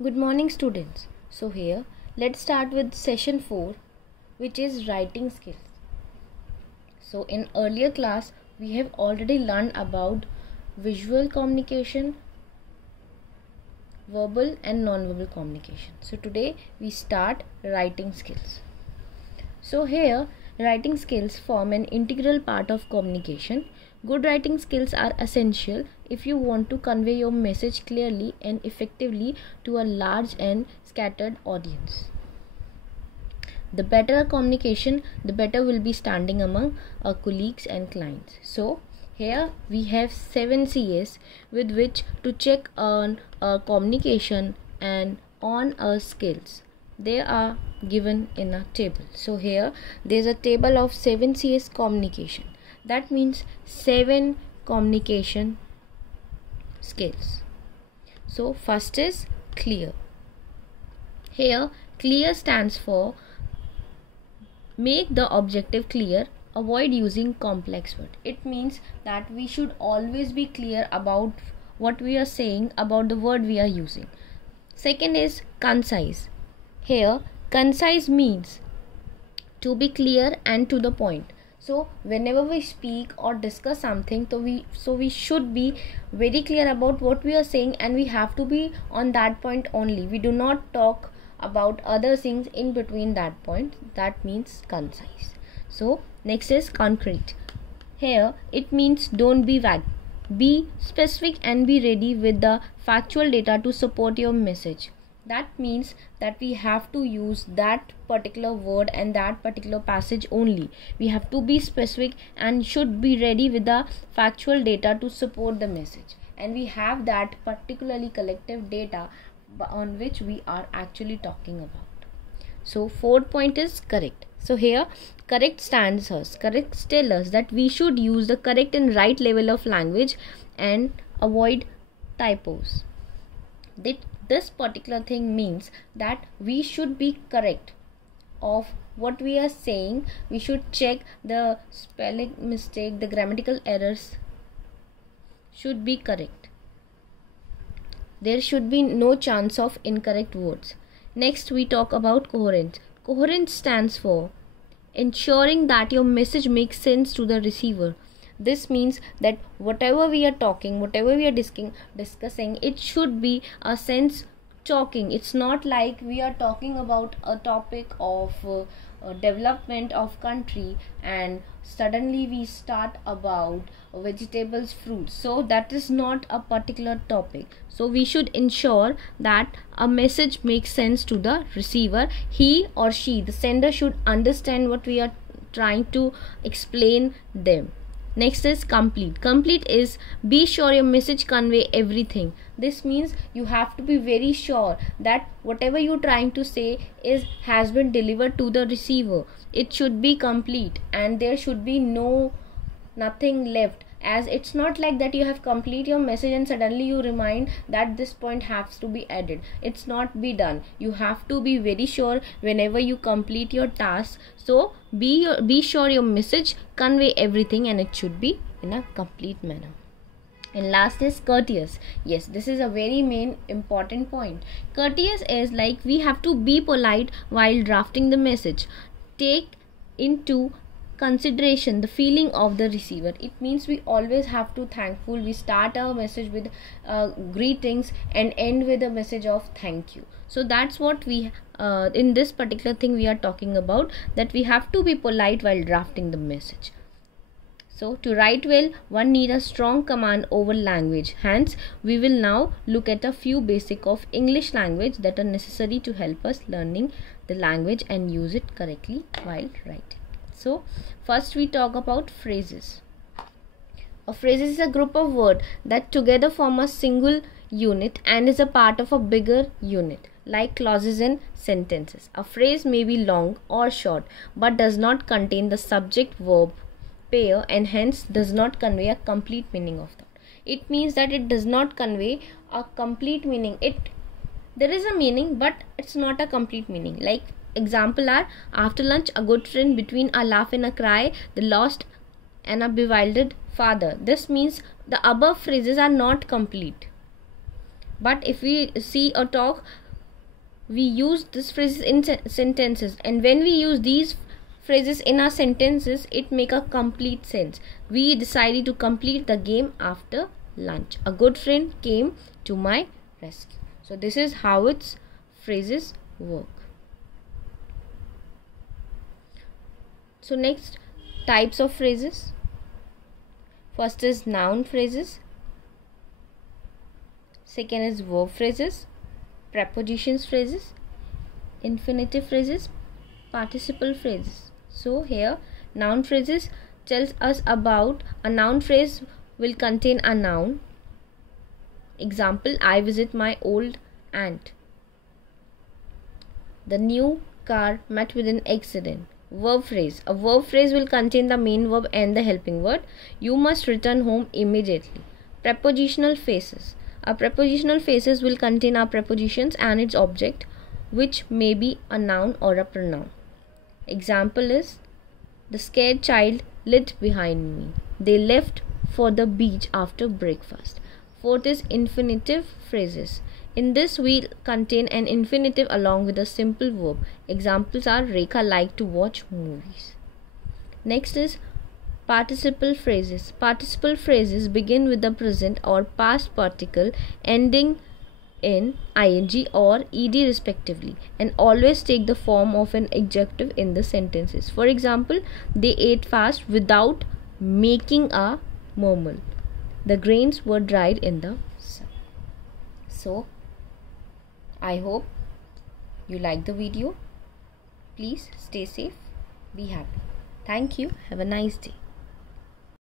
Good morning, students. So here let's start with session 4, which is writing skills. So in earlier class we have already learned about visual communication, verbal and non-verbal communication. So today we start writing skills. So here writing skills form an integral part of communication. Good writing skills are essential if you want to convey your message clearly and effectively to a large and scattered audience. The better communication, the better will be standing among our colleagues and clients. So here we have 7 Cs with which to check on our communication and on our skills. They are given in a table. So here there is a table of 7 Cs communication. That means 7 communication skills. So first is clear. Here clear stands for make the objective clear, avoid using complex words. It means that we should always be clear about what we are saying, about the word we are using. Second is concise. Here concise means to be clear and to the point. So whenever we speak or discuss something, so we should be very clear about what we are saying, and we have to be on that point only. We do not talk about other things in between that point. That means concise. So next is concrete. Here it means don't be vague. Be specific and be ready with the factual data to support your message. That means that we have to use that particular word and that particular passage only. We have to be specific and should be ready with the factual data to support the message. And we have that particularly collective data on which we are actually talking about. So fourth point is correct. So here correct stands us. Correct tells us that we should use the correct and right level of language and avoid typos. This particular thing means that we should be correct of what we are saying. We should check the spelling mistake, the grammatical errors should be correct. There should be no chance of incorrect words. Next we talk about coherence. Coherence stands for ensuring that your message makes sense to the receiver. This means that whatever we are talking, whatever we are discussing, it should be a sense talking. It's not like we are talking about a topic of development of country and suddenly we start about vegetables, fruits. So that is not a particular topic. So we should ensure that a message makes sense to the receiver. He or she, the sender, should understand what we are trying to explain them. Next is complete. Complete is be sure your message convey everything. This means you have to be very sure that whatever you're trying to say has been delivered to the receiver. It should be complete and there should be nothing left. As it's not like that you have complete your message and suddenly you remind that this point has to be added. It's not be done. You have to be very sure whenever you complete your task. So be sure your message convey everything and it should be in a complete manner. And last is courteous. Yes, this is a very main important point. Courteous is like we have to be polite while drafting the message. Take into consideration the feeling of the receiver. It means we always have to thankful. We start our message with greetings and end with a message of thank you. So that's what we in this particular thing we are talking about, that we have to be polite while drafting the message. So to write well, one needs a strong command over language. Hence, we will now look at a few basics of English language that are necessary to help us learning the language and use it correctly while writing. So first we talk about phrases. A phrase is a group of words that together form a single unit and is a part of a bigger unit, like clauses and sentences. A phrase may be long or short but does not contain the subject verb pair and hence does not convey a complete meaning of that. It means that it does not convey a complete meaning. There is a meaning but it's not a complete meaning. Like example are after lunch, a good friend, between a laugh and a cry, the lost and a bewildered father. This means the above phrases are not complete. But if we see or talk we use these phrases in sentences, and when we use these phrases in our sentences, it make a complete sense. We decided to complete the game after lunch. A good friend came to my rescue. So this is how its phrases work. So next, types of phrases. First is noun phrases. Second is verb phrases, prepositions phrases, infinitive phrases, participle phrases. So here, noun phrases tells us about a noun phrase will contain a noun. Example, I visit my old aunt. The new car met with an accident. Verb phrase. A verb phrase will contain the main verb and the helping word. You must return home immediately. Prepositional phrases. Our prepositional phrases will contain our prepositions and its object, which may be a noun or a pronoun. Example is, the scared child lit behind me. They left for the beach after breakfast. Fourth is infinitive phrases. In this we contain an infinitive along with a simple verb. Examples are, Rekha liked to watch movies. Next is participle phrases. Participle phrases begin with the present or past particle ending in ing or ed respectively, and always take the form of an adjective in the sentences. For example, they ate fast without making a murmur. The grains were dried in the sun. So I hope you like the video. Please stay safe, be happy. Thank you. Have a nice day.